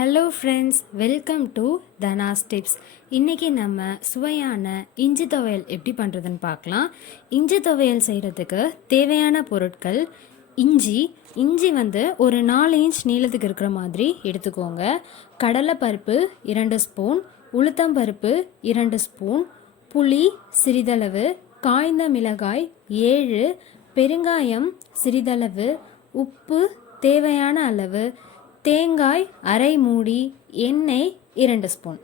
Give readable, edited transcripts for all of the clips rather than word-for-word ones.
Hello friends, welcome to Dhana's tips. இன்றைக்கி நம்ம சுவையான இஞ்சி துவையல் எப்படி பண்ணுறதுன்னு பார்க்கலாம். இஞ்சி துவையல் செய்கிறதுக்கு தேவையான பொருட்கள்: இஞ்சி ஒரு 4 இன்ச் நீளத்துக்கு இருக்கிற மாதிரி எடுத்துக்கோங்க. கடலைப்பருப்பு 2 ஸ்பூன், உளுத்தம்பருப்பு 2 ஸ்பூன், புளி சிறிதளவு, காய்ந்த மிளகாய் 7, பெருங்காயம் சிறிதளவு, உப்பு தேவையான அளவு, தேங்காய் அரை மூடி, எண்ணெய் 2 ஸ்பூன்.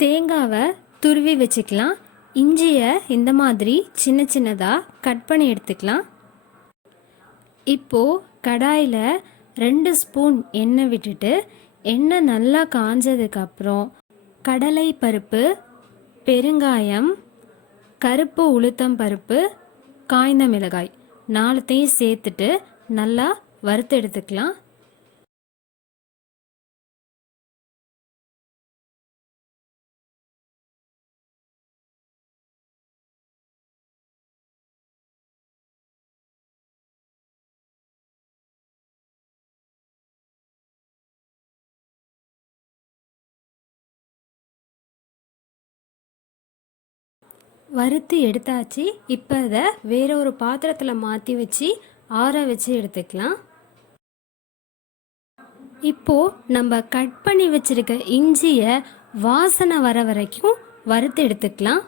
தேங்காவை துருவி வச்சுக்கலாம். இஞ்சியை இந்த மாதிரி சின்ன சின்னதாக கட் பண்ணி எடுத்துக்கலாம். இப்போது கடாயில் 2 ஸ்பூன் எண்ணெய் விட்டுட்டு, எண்ணெய் நல்லா காஞ்சதுக்கப்புறம் கடலை பருப்பு, பெருங்காயம், கருப்பு உளுத்தம் பருப்பு, காய்ந்த மிளகாய் 4த்தையும் சேர்த்துட்டு நல்லா வறுத்து எடுத்துக்கலாம். வறுத்து எடுத்தாச்சு. இப்போ அதை வேற ஒரு பாத்திரத்தில் மாற்றி வச்சு ஆற வச்சு எடுத்துக்கலாம். இப்போது நம்ம கட் பண்ணி வச்சுருக்க இஞ்சியை வாசனை வர வரைக்கும் வறுத்து எடுத்துக்கலாம்.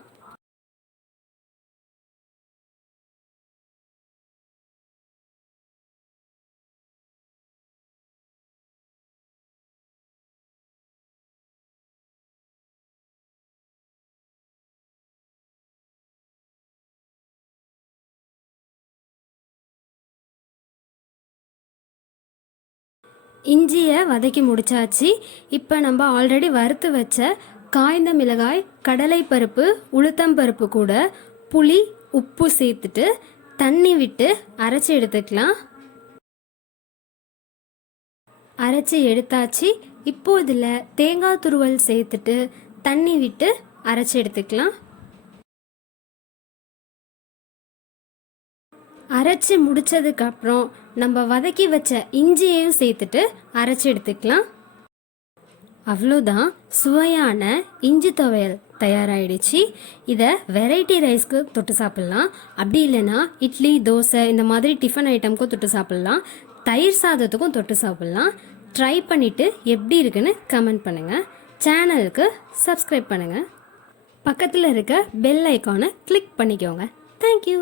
இஞ்சியை வதக்கி முடிச்சாச்சு. இப்போ நம்ம ஆல்ரெடி வறுத்து வச்ச காய்ந்த மிளகாய், கடலைப்பருப்பு, உளுத்தம்பருப்பு கூட புளி, உப்பு சேர்த்துட்டு தண்ணி விட்டு அரைச்சி எடுத்துக்கலாம். அரைச்சி எடுத்தாச்சு. இப்போ இதில் தேங்காய் துருவல் சேர்த்துட்டு தண்ணி விட்டு அரைச்சி எடுத்துக்கலாம். அரைச்சி முடித்ததுக்கப்புறம் நம்ம வதக்கி வச்ச இஞ்சியையும் சேர்த்துட்டு அரைச்சி எடுத்துக்கலாம். அவ்வளோதான், சுவையான இஞ்சி துவையல் தயாராகிடுச்சு. இதை வெரைட்டி ரைஸ்க்கு தொட்டு சாப்பிட்லாம். அப்படி இல்லைன்னா இட்லி, தோசை இந்த மாதிரி டிஃபன் ஐட்டமுக்கும் தொட்டு சாப்பிட்லாம். தயிர் சாதத்துக்கும் தொட்டு சாப்பிட்லாம். ட்ரை பண்ணிவிட்டு எப்படி இருக்குன்னு கமெண்ட் பண்ணுங்கள். சேனலுக்கு சப்ஸ்கிரைப் பண்ணுங்கள். பக்கத்தில் இருக்க பெல் ஐக்கானை கிளிக் பண்ணிக்கோங்க. தேங்க்யூ.